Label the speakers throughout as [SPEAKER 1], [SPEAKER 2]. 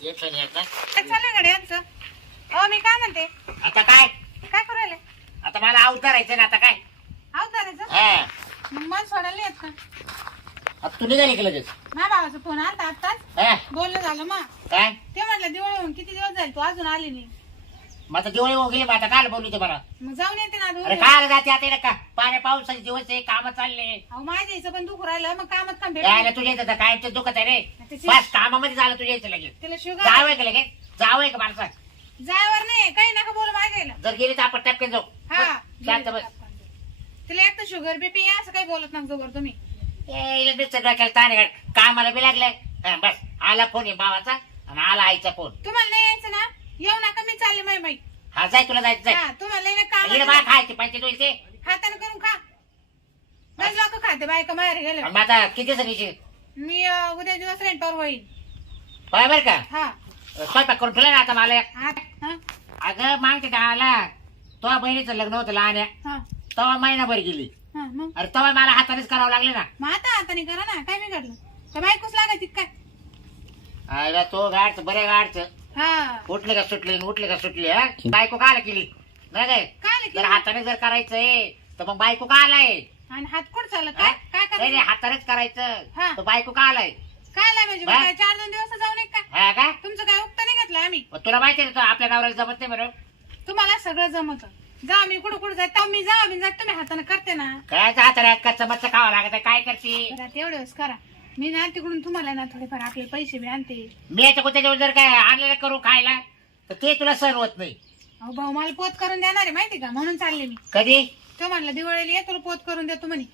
[SPEAKER 1] Tension येत नाही.
[SPEAKER 2] काय चाललं गड्या यांचं? अहो मी काय म्हणते?
[SPEAKER 1] आता काय?
[SPEAKER 2] काय करायला
[SPEAKER 1] आता मला अवतारायचं ना आता काय?
[SPEAKER 2] अवतारायचं?
[SPEAKER 1] हा.
[SPEAKER 2] मग मला सोडायला येत का?
[SPEAKER 1] आता तू निघाली की लगेच?
[SPEAKER 2] माझ्या भावाचा फोन आलता आत्ताच.
[SPEAKER 1] हा.
[SPEAKER 2] बोलणं झालं मग
[SPEAKER 1] काय?
[SPEAKER 2] ते म्हटलं दिवाळी होऊन किती दिवस जाईल तू अजून आली नाही?
[SPEAKER 1] मग आता दिवाळी हो गेली आता काय बोलू ते मला
[SPEAKER 2] मग जाऊन येते ना
[SPEAKER 1] अरे काय जाते आता का? पाण्या पावसाचे दिवस आहे काम चालले.
[SPEAKER 2] अहो माझ्या इथं पण दुख राहिलं मग कामात काम
[SPEAKER 1] यायला
[SPEAKER 2] भेट
[SPEAKER 1] तुझ्या इथं काय ते दुखत आहे रे.
[SPEAKER 2] त्याची-
[SPEAKER 1] बस कामामध्ये झालं तुझ्या इथं लगेच.
[SPEAKER 2] तिला शुगर
[SPEAKER 1] जावं का लगेच? जावं का माणसा
[SPEAKER 2] जायवर नाही काही नका बोलू माझ्याला
[SPEAKER 1] जर गेली तर आपण टपके जाऊ.
[SPEAKER 2] हा.
[SPEAKER 1] बस, शांत बस.
[SPEAKER 2] तिला एक तर शुगर बीपी असं काही बोलत नका जोबर तुम्ही.
[SPEAKER 1] इलेक्ट्रिक सगळं केलं ताणे. कामाला बी लागलंय. हा, बस आला फोन आहे भावाचा आणि आला आईचा फोन.
[SPEAKER 2] तुम्हाला नाही येऊ नका मी चालले माई माई
[SPEAKER 1] हा जाय तुला जायचं जाय.
[SPEAKER 2] हा तुम्हाला
[SPEAKER 1] इकडे
[SPEAKER 2] काम
[SPEAKER 1] तुझे
[SPEAKER 2] हाताने करून खा. बस लोक खाते बायका बाहेर गेले
[SPEAKER 1] आणि माझा किती सरीचे
[SPEAKER 2] मी अं, उद्या दिवस राहीन परवा येईन
[SPEAKER 1] पाय बर का?
[SPEAKER 2] हा.
[SPEAKER 1] स्वयंपाक करून ठेवला ना आता मला एक.
[SPEAKER 2] हा हा.
[SPEAKER 1] अगं मागच्या टाळाला तो बहिणीचं लग्न होतं लहान
[SPEAKER 2] हा.
[SPEAKER 1] तवा महिनाभर गेली.
[SPEAKER 2] हा मग?
[SPEAKER 1] अरे तवा मला हातानेच करावं लागले ना.
[SPEAKER 2] मग आता हाताने करा ना काय बिघडलं? तर बायकोच लागायची काय
[SPEAKER 1] अरे तो गाडच बरे गाडच.
[SPEAKER 2] हा.
[SPEAKER 1] उठले का सुटले? उठले का सुटले हा? बायको काला केली? नाही काय?
[SPEAKER 2] काय
[SPEAKER 1] जर
[SPEAKER 2] केलं?
[SPEAKER 1] हाताने जर करायचंय तर मग बायको का आलाय?
[SPEAKER 2] आणि हात कुठं चाललं? काय काय
[SPEAKER 1] नाही नाही,
[SPEAKER 2] करायचं?
[SPEAKER 1] हातानेच करायचं. तर बायको का आलाय?
[SPEAKER 2] काय
[SPEAKER 1] बा-
[SPEAKER 2] काय चार दोन दिवस जाऊन एक काय
[SPEAKER 1] हा का?
[SPEAKER 2] तुमचं काय उक्त नाही घेतलं आम्ही?
[SPEAKER 1] मग तुला माहिती आहे ना तो आपल्या नवऱ्याला जमत नाही
[SPEAKER 2] तुम्हाला सगळं जमत. जा मी कुठं कुठं जात मी जा मी जात तुम्ही हाताने करते ना.
[SPEAKER 1] काय हाताने कच्चा मच्चा खावा लागत आहे, काय करते?
[SPEAKER 2] बरं आता एवढे दिवस करा. मी ना तिकडून तुम्हाला ना थोडेफार आपले पैसे बी आणते.
[SPEAKER 1] मी याच्या कुत्याच्या जर काय आणलेलं करू खायला तर ते तुला सहन होत नाही.
[SPEAKER 2] अहो भाऊ मला पोत करून देणार आहे माहिती का? म्हणून चालले मी.
[SPEAKER 1] कधी?
[SPEAKER 2] तो म्हणला दिवाळीला ये तुला पोत करून देतो म्हणे.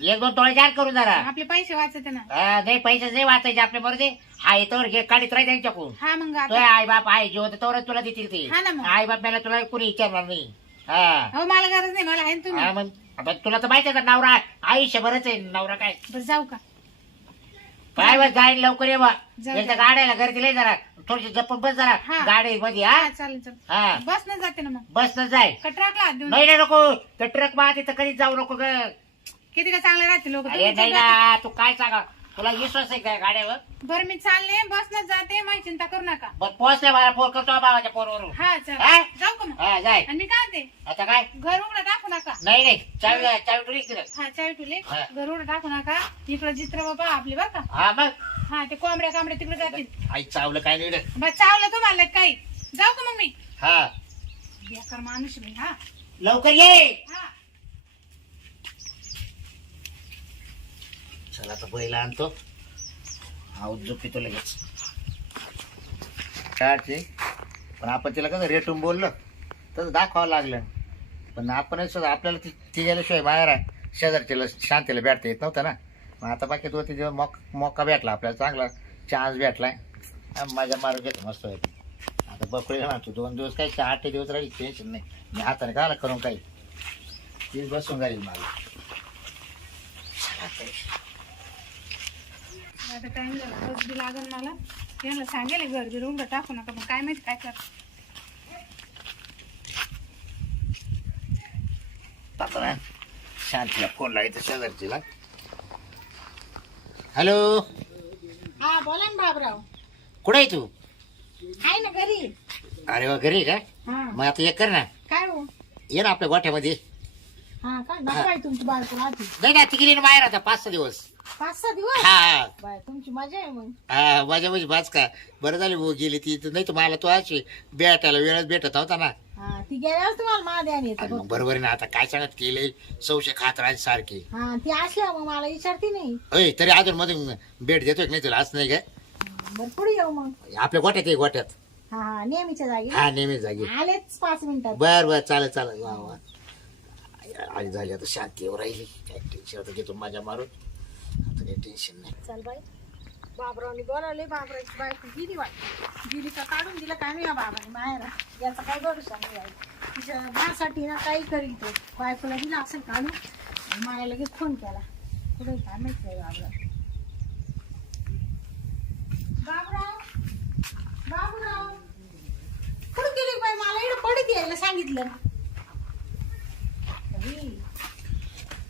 [SPEAKER 1] एक दोन तोळे जार करू जरा.
[SPEAKER 2] आपले पैसे वाचते ना.
[SPEAKER 1] हा, नाही पैसे नाही वाचायचे आपल्या बरोबर दे हा येतोवर घे काढीत राही त्यांच्याकडून.
[SPEAKER 2] हा मग
[SPEAKER 1] तो
[SPEAKER 2] आता.
[SPEAKER 1] आई बाप आहे जिवंत तोवर तुला देतील ते.
[SPEAKER 2] हा ना मग.
[SPEAKER 1] आई बाप मला तुला कोणी विचारणार नाही. हा.
[SPEAKER 2] अहो मला गरज नाही मला आहे ना तुम्ही.
[SPEAKER 1] हा, मग. आता तुला तर माहिती आहे का नवरा आयुष्यभरच आहे नवरा काय?
[SPEAKER 2] बरं जाऊ का?
[SPEAKER 1] काय बस गाडी लवकर ये बा.
[SPEAKER 2] जाऊ
[SPEAKER 1] एकदा. गाड्याला गर्दी लय जरा थोडीशी जपून बस जरा
[SPEAKER 2] हा.
[SPEAKER 1] गाडी मध्ये हा.
[SPEAKER 2] हा चालेल चालेल.
[SPEAKER 1] हा.
[SPEAKER 2] बस न जाते ना मग.
[SPEAKER 1] बस न जाय.
[SPEAKER 2] कटराकला हात देऊन?
[SPEAKER 1] नाही नाही नको. ट्रक बा तिथं कधीच जाऊ नको ग.
[SPEAKER 2] किती का चांगले राहते लोक?
[SPEAKER 1] अरे नाही ना तू काय सांगा? तुला विश्वास आहे काय गाड्यावर?
[SPEAKER 2] बरं मी चालले. बस न जाते. माझी चिंता करू नका.
[SPEAKER 1] बघ पोहोचल्या मला फोन करतो भावाच्या फोनवरून
[SPEAKER 2] हा चल.
[SPEAKER 1] हा?
[SPEAKER 2] जाऊ का मग?
[SPEAKER 1] हा जाय.
[SPEAKER 2] आणि मी काय ते
[SPEAKER 1] आता काय?
[SPEAKER 2] घर उघडं टाकू नका.
[SPEAKER 1] नाही नाही. चावी चावी तुला इकडे.
[SPEAKER 2] हा चावी ठेवले.
[SPEAKER 1] हा.
[SPEAKER 2] घर उघडं टाकू नका. इकडं चित्र बाबा आपले बरं का?
[SPEAKER 1] हा मग?
[SPEAKER 2] हा ते कोंबड्या कांबड्या तिकडे जातील.
[SPEAKER 1] आई चावलं काय नाही रे.
[SPEAKER 2] बस चावलं तुम्हाला काही. जाऊ का मग मी?
[SPEAKER 1] हा.
[SPEAKER 2] बेकार माणूस आहे मी हा.
[SPEAKER 1] लवकर ये.
[SPEAKER 2] हा.
[SPEAKER 1] चला आता बैल आणतो. हा झोपितो लगेच. काढते पण आपण तिला कसं रेटून बोललं तसं दाखवावं लागलं. पण आपण आपल्याला ती ती गेल्याशिवाय बाहेर आहे. शेजारच्याला शांतीला भेटता येत नव्हतं ना. मग आता बाकी तो तिथे मोक मोका भेटला आपल्याला चांगला चान्स भेटलाय. आहे माझ्या मारून घेतो मस्त होती आता बकळी म्हणतो तू दोन दिवस काय आठ दिवस राहील टेन्शन नाही. मी हाताने काय करून काही ती बसून जाईल मला.
[SPEAKER 2] आता टाइम झाला. बस बी लागल मला. यांना सांगेल बी उघडं टाकू नका मग काय माहिती काय कर.
[SPEAKER 1] आता ना. शांतीला फोन लावायचा शेजारचीला हॅलो
[SPEAKER 2] हा बोला ना बाबराव.
[SPEAKER 1] कुठे आहे तू?
[SPEAKER 2] आहे ना घरी.
[SPEAKER 1] अरे वा घरी आहे का?
[SPEAKER 2] हा.
[SPEAKER 1] मग आता एक कर ना.
[SPEAKER 2] काय हो?
[SPEAKER 1] ये ना आपल्या गोठ्यामध्ये.
[SPEAKER 2] हा काय बाय तुमची बायको राहते?
[SPEAKER 1] नाही ना ती गेली ना बाहेर आता पाच सहा दिवस.
[SPEAKER 2] पाच सहा दिवस?
[SPEAKER 1] हा.
[SPEAKER 2] बाय तुमची मजा आहे मग.
[SPEAKER 1] हा माझ्या म्हणजे का. बरं झाली भाऊ गेली ती तर नाही तर मला तो अशी भेटायला वेळच भेटत होता ना.
[SPEAKER 2] हा ती गेल्यावर तुम्हाला
[SPEAKER 1] आणि मग बरोबर आहे ना आता काय सांगत केले सौशे खात राहायचे सारखे.
[SPEAKER 2] हा ती असल्या मग मला विचारते नाही.
[SPEAKER 1] अय तरी अजून मध्ये भेट देतोय की नाही तुला? असं नाही काय
[SPEAKER 2] बरं पुढे येऊ मग.
[SPEAKER 1] आपल्या आहे गोठ्यात
[SPEAKER 2] हा हा नेहमीच्या जागी.
[SPEAKER 1] हा नेहमी जागी.
[SPEAKER 2] आलेच पाच मिनिटात.
[SPEAKER 1] बर बर चालेल चालेल. वा वा. आई झाली आता शांतीवर राहिली. काय टेन्शन आता घेतो माझ्या मारून. आता काही टेन्शन नाही.
[SPEAKER 2] चल बाई. बाबरावनी बोलावले बाबराची बायको गेली वाटली गेली का काढून दिलं काय नाही या बाबाने मायरा याचा काय भरोसा नाही बाई. तिच्या माझ्यासाठी ना काही करील तो. बायकोला दिला असेल काढून माया लगेच फोन केला. कुठे काय माहीत नाही बाबराव? बाबराव? बाबराव? कुठे गेली बाई? मला इकडे पडत यायला सांगितलं बाई.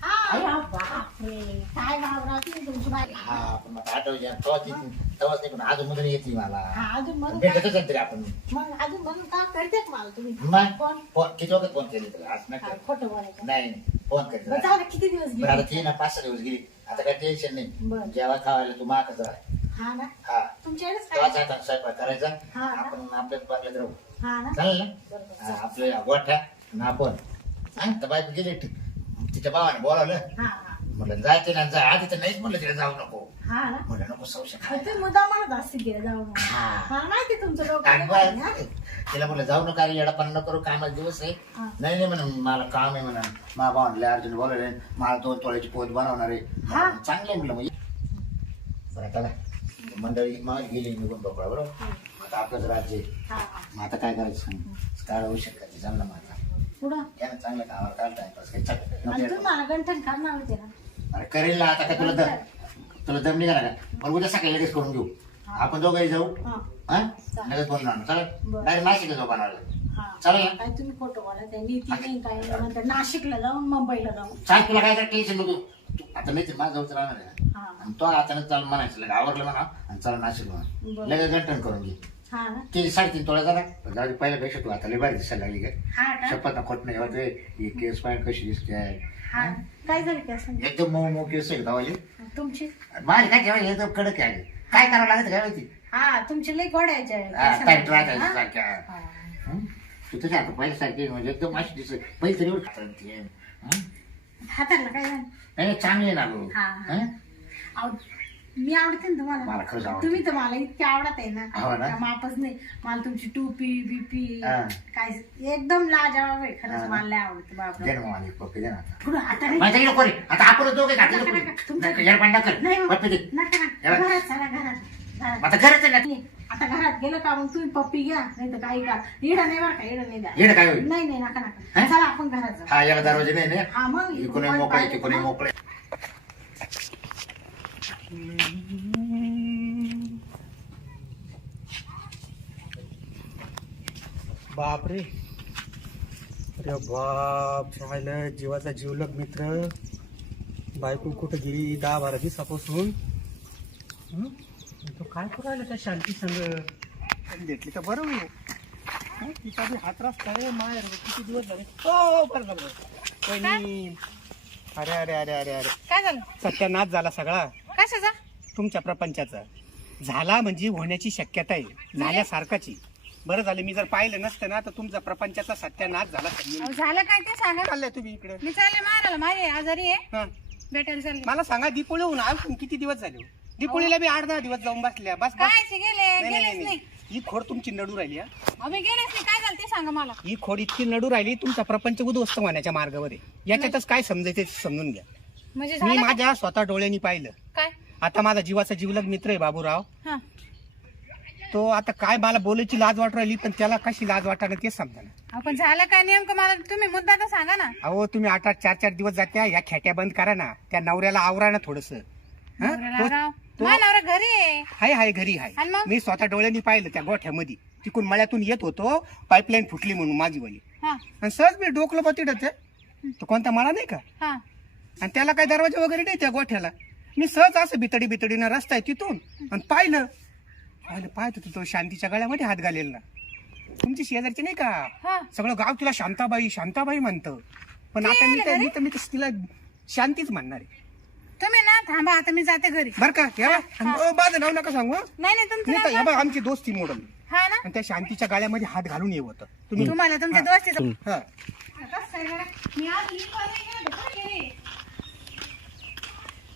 [SPEAKER 2] हा
[SPEAKER 3] बापरे काय बाबराव तुम्ही तुमची बाई?
[SPEAKER 1] हा पण मग आठव तेव्हाच येते तेव्हाच नाही पण अजून मधून येते मला.
[SPEAKER 3] हा अजून म्हणून काय-
[SPEAKER 1] भेटतच आहे तरी आपण.
[SPEAKER 3] मग अजून म्हणून का करते का मला तुम्ही?
[SPEAKER 1] मग
[SPEAKER 3] कोण?
[SPEAKER 1] फोन किती फोन केले तुला? आज
[SPEAKER 3] हा,
[SPEAKER 1] नका
[SPEAKER 3] खोटं बोलायचं.
[SPEAKER 1] नाही फोन करीत
[SPEAKER 3] बरं,
[SPEAKER 1] राहा.
[SPEAKER 3] जाऊ दे, किती दिवस
[SPEAKER 1] बरं आता
[SPEAKER 3] गेले
[SPEAKER 1] ती ना पाच सहा दिवस गेली. आता काय टेन्शन नाही. जेव्हा खावायला तू मागच राह
[SPEAKER 3] हा ना?
[SPEAKER 1] हा.
[SPEAKER 3] तुमच्याकडेच
[SPEAKER 1] तेव्हाच
[SPEAKER 3] काय
[SPEAKER 1] आता स्वयंपाक करायचा.
[SPEAKER 3] हा?
[SPEAKER 1] आपण आपल्याच बागल्यात राहू.
[SPEAKER 3] हा ना?
[SPEAKER 1] चालेल ना?
[SPEAKER 3] बरोबर.
[SPEAKER 1] हा, आपल्या गोठ्या आणि आपण. हा, तर बायको गेली तिच्या भावाने बोलावलं.
[SPEAKER 3] हा हा.
[SPEAKER 1] म्हटलं जायचं ना जा. आधी तर नाहीच म्हणलं तिला जाऊ नको.
[SPEAKER 3] हा ना.
[SPEAKER 1] म्हणलं नको संशय
[SPEAKER 3] मग तुम्ही मुद्दा म्हणत असते गेलं जाऊ म्हणून.
[SPEAKER 1] हा.
[SPEAKER 3] तुमचं डोकं. हा?
[SPEAKER 1] बरं, तिला म्हटलं जाऊ नका रे येडापण नको करू कामाचा दिवस आहे.
[SPEAKER 3] हा.
[SPEAKER 1] नाही नाही म्हणून मला काम आहे म्हणा. मा भावनले अर्जुन बोलवले मला दोन तोळ्याची पोत बनवणार आहे.
[SPEAKER 3] हा.
[SPEAKER 1] म्हणलं, चांगलं आहे म्हणलं मग. बरं मंडळी मग गेली निघून बघा बरोबर? आता आपलंच राज्य आहे.
[SPEAKER 3] हा, हा.
[SPEAKER 1] मग आता काय करायचं सांग? काय होऊ शकत? जमलं माझा
[SPEAKER 3] पुढं?
[SPEAKER 1] चांगलं कामाला काढ टाइमपास काही
[SPEAKER 3] आणि
[SPEAKER 1] चट
[SPEAKER 3] तुम्ही मला गंठन करणार होते ना?
[SPEAKER 1] अरे करेल ना आता काय तुला दम तुला दम निघाला का? पण उद्या सकाळी लगेच करून घेऊ. आपण दोघंही जाऊ.
[SPEAKER 3] हा.
[SPEAKER 1] हा? लगेच बनवून आणू. चला. डायरेक्ट नाशिकला जाऊ बनवायला.
[SPEAKER 3] हा.
[SPEAKER 1] चालेल ना?
[SPEAKER 3] काय तुम्ही आहे नीती नाही काय. नंतर नाशिकला जाऊन मुंबईला जाऊन.
[SPEAKER 1] तुला काय टेन्शन नको. तू आता नाही माझ्या जवळ राहणार आहे.
[SPEAKER 3] हा.
[SPEAKER 1] आणि तो आता चाल म्हणायचं लगे आवडलं म्हणा आणि चला नाशिक म्हणा
[SPEAKER 3] बरं.
[SPEAKER 1] लगेच गंटन करून घे.
[SPEAKER 3] हा ना.
[SPEAKER 1] ते साडेतीन तोळा झाला जाऊ दे पहिल्यापेक्षा तू आता लय भारी दिसायला लागली का
[SPEAKER 3] हा का?
[SPEAKER 1] शपथ ना खोट नाही होते ही केस पाय कशी दिसते आहे.
[SPEAKER 3] हा? काय झालं की असं
[SPEAKER 1] एकदम मऊ मऊ केस आहे धावाली
[SPEAKER 3] तुमची?
[SPEAKER 1] माझी काय ठेवायची एकदम कडक आहे. काय करावं लागत काय माहिती?
[SPEAKER 3] हा तुमची लई
[SPEAKER 1] हा,
[SPEAKER 3] हा?
[SPEAKER 1] सारख्या.
[SPEAKER 3] हा.
[SPEAKER 1] हं? तू तुझ्या आता पहिल्यासारखी म्हणजे एकदम अशी दिसत. पहिले तरी एवढं खातात ती. हं?
[SPEAKER 3] हाताला काय झालं?
[SPEAKER 1] नाही चांगली आहे ना
[SPEAKER 3] हा, हा.
[SPEAKER 1] हं?
[SPEAKER 3] अहो, मी आवडते ना
[SPEAKER 1] मला
[SPEAKER 3] तुम्हाला
[SPEAKER 1] आवडते.
[SPEAKER 3] तुम्ही तर मला इतके आवडत आहे ना.
[SPEAKER 1] हो ना?
[SPEAKER 3] का मापच नाही. मला तुमची टोपी बीपी
[SPEAKER 1] हा.
[SPEAKER 3] काय एकदम लाजवाब आहे. खरंच? मला लय आवडतं
[SPEAKER 1] दे
[SPEAKER 3] बाबा
[SPEAKER 1] ना मग मला एक पप्पी दे ना आता.
[SPEAKER 3] पुढं हाताने
[SPEAKER 1] माझ्या इकडे कोणी? आता आपण दोघे घातले
[SPEAKER 3] नका, नका, तुमच्या-
[SPEAKER 1] नाही यार पण नका
[SPEAKER 3] नाही.
[SPEAKER 1] पप्पी दे.
[SPEAKER 3] नका
[SPEAKER 1] बघ.
[SPEAKER 3] घरात चला घरात घरात.
[SPEAKER 1] आता खरंच आहे ना
[SPEAKER 3] नाही, आता घरात गेलं का मग तुम्ही पप्पी घ्या. नाही तर काही का इडं नाही बरं का इडं नाही द्या.
[SPEAKER 1] येणं काय होईल?
[SPEAKER 3] नाही नाही नका नका.
[SPEAKER 1] हा?
[SPEAKER 3] चला आपण घरात जाऊ.
[SPEAKER 1] हा याला दरवाजे नाही ना?
[SPEAKER 3] हा मग
[SPEAKER 1] इकडे मोकळे मोकळे.
[SPEAKER 4] बापरे. अरे बाप राहिलं जीवाचा जीवलग मित्र. बायको कुठं गेली? दहा बारा दिवसापासून. हं? तो काय करू राहिला त्या शांती संग? पण भेटली तर बरं होईल. हं? तिचा बी हात रास्ता आहे माहेर किती दिवस झाले? हो बरं झालं बरं. वहिनी. अरे अरे अरे अरे अरे.
[SPEAKER 2] काय झालं?
[SPEAKER 4] सत्यानाश झाला सगळा.
[SPEAKER 2] कशाचा?
[SPEAKER 4] तुमच्या प्रपंचाचा. झाला म्हणजे होण्याची शक्यता आहे. झाल्यासारखाची. बरं झालं मी जर पाहिलं नसतं ना तर तुमचा प्रपंचाचा सत्यानाश झाला
[SPEAKER 2] अहो, झालं काय ते सांगा
[SPEAKER 4] चाललंय तुम्ही इकडे.
[SPEAKER 2] मी चालले मारायला माझे आजारी आहे.
[SPEAKER 4] हा.
[SPEAKER 2] भेटायला चालले.
[SPEAKER 4] मला सांगा दीपोळी होऊन अजून किती दिवस झाले हो? दीपोळीला बी आठ दहा दिवस जाऊन बसल्या. बस बस.
[SPEAKER 2] काय ते गेले?
[SPEAKER 4] नाही, नाही,
[SPEAKER 2] गेलेच
[SPEAKER 4] नाही,
[SPEAKER 2] नाही.
[SPEAKER 4] नाही. ही खोड तुमची नडू राहिली हा.
[SPEAKER 2] गेलेच नाही. काय झालं ते सांगा मला.
[SPEAKER 4] ही खोड इतकी नडू राहिली तुमचा प्रपंच उद्ध्वस्त होण्याच्या मार्गावर आहे. याच्यातच काय समजायचं ते समजून घ्या.
[SPEAKER 2] म्हणजे
[SPEAKER 4] मी
[SPEAKER 2] झालं?
[SPEAKER 4] माझ्या स्वतः डोळ्यांनी पाहिलं. आता माझा जीवाचा जीवलग मित्र आहे बाबूराव.
[SPEAKER 2] हा.
[SPEAKER 4] तो आता काय मला बोलायची लाज वाट राहिली पण त्याला कशी लाज वाटाणं ते समजा
[SPEAKER 2] आपण झालं काय नेमकं? मला तुम्ही मुद्दा तर सांगा ना.
[SPEAKER 4] अहो तुम्ही आठ आठ चार चार दिवस जात्या या खेट्या बंद करा ना. त्या नवऱ्याला आवरा ना थोडस.
[SPEAKER 2] नवऱ्याला राव. माझा नवरा घरी आहे.
[SPEAKER 4] हाय हाय घरी हाय.
[SPEAKER 2] आणि मग?
[SPEAKER 4] मी स्वतः डोळ्यांनी पाहिलं त्या गोठ्यामध्ये. तिकून मळ्यातून येत होतो पाईपलाईन फुटली म्हणून माझी वाली.
[SPEAKER 2] हा.
[SPEAKER 4] आणि सहज मी डोकलं बतिडत तो. कोणता मळा नाही का?
[SPEAKER 2] हा.
[SPEAKER 4] आणि त्याला काय दरवाजा वगैरे नाही त्या गोठ्याला? मी सहज असं बितडी बितडीनं रस्ता आहे तिथून आणि पाहिलं. पाहिलं पाहत होतो तो शांतीच्या गळ्यामध्ये हात घालेल ना. तुमची शेजारची नाही का? सगळं गाव तिला शांताबाई शांताबाई म्हणतं. पण आता मी तर मी तर मी तर तिला शांतीच म्हणणार आहे.
[SPEAKER 2] तुम्ही ना थांबा आता मी जाते घरी.
[SPEAKER 4] बरं का? या बा. आणि ओ, माझं नाव नका सांगू हं.
[SPEAKER 2] नाही नाही
[SPEAKER 4] तर या बा आमची दोस्ती मोडल.
[SPEAKER 2] हा ना?
[SPEAKER 4] आणि त्या शांतीच्या गाळ्यामध्ये हात घालून येत होतं. तुम्ही
[SPEAKER 2] तुम्हाला तुमच्या दोस्तीचं
[SPEAKER 4] हा.
[SPEAKER 2] आता सगळं- मी आज लिंक वाजवली गेले होते, कुठे गेले?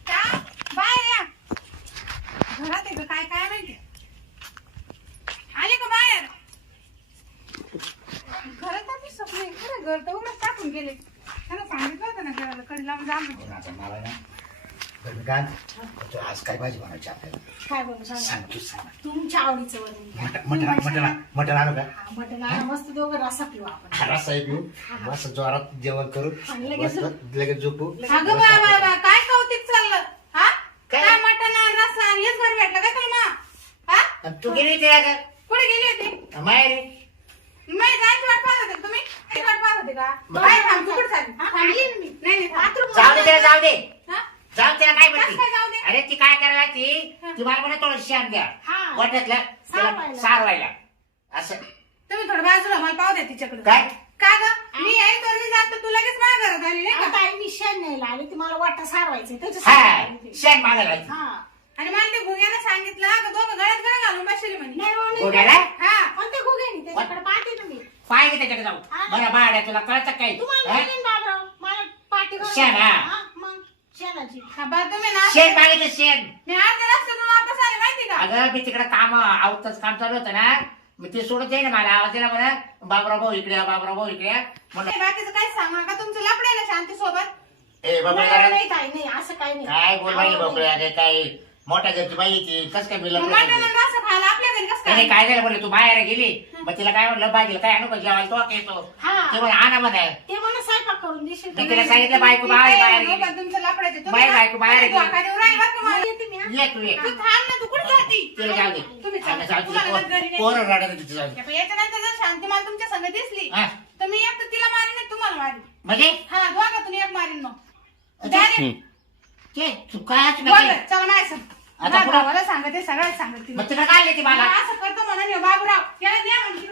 [SPEAKER 2] का? बाहेर या घरात आहे का काय काय माहिती आले का बाहेर घरात आम्ही स्वप्न खरं घर तर उघडच टाकून गेले त्यांना सांगितलं होतं ना घराला कडी लावून जा म्हणून.
[SPEAKER 1] आता मला ना तू आज काय भाजी बनवायची आपल्याला?
[SPEAKER 3] काय सांगा.
[SPEAKER 1] सांग तू सांग.
[SPEAKER 3] तुमच्या आवडीचं वजन
[SPEAKER 1] मटण मटण मटण मटण आणू का?
[SPEAKER 3] मटण आणा, मस्त दोघं रसा पिऊ आपण.
[SPEAKER 1] हा रस्सा मस्त जोरात जेवण करू.
[SPEAKER 3] आणि लगेच
[SPEAKER 1] मस्त लगेच झोपू.
[SPEAKER 2] अगं बा बा बा काय कौतिक चाललं? हा?
[SPEAKER 1] काय?
[SPEAKER 2] काय मटण आणि रस्सा आणि हेच बरं भेटलं काय तुला हा?
[SPEAKER 1] आणि तू गेली तिला का
[SPEAKER 2] कुठे गेली होती?
[SPEAKER 1] माहेरी?
[SPEAKER 2] नाही जायची वाट पाहत होते का तुम्ही? जायची वाट पाहत होते का? काय थांब तू कुठे चालली.
[SPEAKER 3] हा,
[SPEAKER 2] थांबली
[SPEAKER 3] आली ना मी.
[SPEAKER 2] नाही नाही थांब.
[SPEAKER 1] जाऊ दे तिला जाऊ दे. तिला काय
[SPEAKER 2] कसं
[SPEAKER 1] म्हणते?
[SPEAKER 2] काय जाऊ दे?
[SPEAKER 1] अरे ती काय करायला ती?
[SPEAKER 2] हा.
[SPEAKER 1] ती मला म्हणा थोडं शान द्या.
[SPEAKER 3] हा.
[SPEAKER 1] वाट्यातल्या तिला
[SPEAKER 3] सारवायला.
[SPEAKER 1] सारवायला. असं.
[SPEAKER 2] तुम्ही थोडं बाजूला मला पाहू द्या तिच्याकडे
[SPEAKER 1] काय?
[SPEAKER 2] का ग? मी आहे तर जात तर तू लगेच माझ्या घरात आली नाही का?
[SPEAKER 3] आता आई विषय नाही आली ती मला वाटा सारवायचं
[SPEAKER 1] हा
[SPEAKER 3] त्याच्या
[SPEAKER 1] मागायला ती.
[SPEAKER 3] हा.
[SPEAKER 2] आणि मला ते भुग्याने सांगितलं का दोघं गळ्यात गळा घालून बसले म्हणे.
[SPEAKER 3] नाही हो, नाही.
[SPEAKER 2] हा.
[SPEAKER 3] कोणत्या गुगेनी त्याच्याकडे? पाहते तुम्ही
[SPEAKER 1] पाय घे त्याच्याकडे जाऊ
[SPEAKER 3] हा.
[SPEAKER 1] मला बाळ तुला कळत काही
[SPEAKER 3] तुम्हाला
[SPEAKER 1] हा?
[SPEAKER 3] माहिती ना बाबराव मला पाठी करून-
[SPEAKER 1] शेण, हा.
[SPEAKER 3] हा, मग शेणाची
[SPEAKER 2] हा, बा तुम्ही ना
[SPEAKER 1] शेण मागितलं शेण.
[SPEAKER 2] मी अर्ध्या रस्त्यातून वापस आले माहिती का?
[SPEAKER 1] अगं मी तिकडे काम आवतच काम चालू होतं ना. मी ते सोडत जाईन मला आवाज दिला म्हणा बाबराव भाऊ इकडे या, बाबराव भाऊ इकडे. या. म्हणलं
[SPEAKER 2] हे बाकीचं काय सांग का? तुमचं लपडे ना शांती सोबत
[SPEAKER 1] ए बाबा
[SPEAKER 3] नाही नाही ताई, नाही असं काही नाही.
[SPEAKER 1] काय बोल बाई अगं काय मोठ्या घरची बाई ती. कस काय
[SPEAKER 2] रस्सा खायला आपल्या घरी कसं काय?
[SPEAKER 1] काय झालं बोलले तू बाहेर गेली. मग तिला काय म्हणलं भाजीला काय आणू का जेवायला तो का येतो.
[SPEAKER 3] हा.
[SPEAKER 1] ते म्हणा आणा म्हणे
[SPEAKER 3] ते मला स्वयंपाक करून देशील
[SPEAKER 1] मी तिला सांगितलं बायको बाहेर बाहेर गेली.
[SPEAKER 2] पण तुमचं लपडायचे तुम्ही
[SPEAKER 1] बाहेर
[SPEAKER 2] ना-
[SPEAKER 1] बायको बाहेर
[SPEAKER 2] तुम्ही
[SPEAKER 1] गेली.
[SPEAKER 3] हा.
[SPEAKER 1] ये तू ये.
[SPEAKER 2] तू थांब ना तू कुठे जाती?
[SPEAKER 1] तिला जाऊ दे.
[SPEAKER 2] तुम्ही
[SPEAKER 1] जाऊ दे पोर-
[SPEAKER 2] घरी नाही.
[SPEAKER 1] पोरं रडत होती, जाऊ दे.
[SPEAKER 2] या पण याच्यानंतर जर शांती मला तुमच्या संग दिसली
[SPEAKER 1] हा.
[SPEAKER 2] तर मी एक तर तिला मारीन एक तुम्हाला मारीन.
[SPEAKER 1] म्हणजे?
[SPEAKER 2] हा दोघातून एक मारीन मग.
[SPEAKER 1] ते
[SPEAKER 2] बोल चला.
[SPEAKER 1] आता
[SPEAKER 2] माझ्या
[SPEAKER 1] पुढं?
[SPEAKER 2] भावाला सांगते सगळ्यात सांगते तिला.
[SPEAKER 1] मग तिला काय आली ती मला
[SPEAKER 2] असं करतो म्हणून ह्यो बाबूराव याला म्हणजे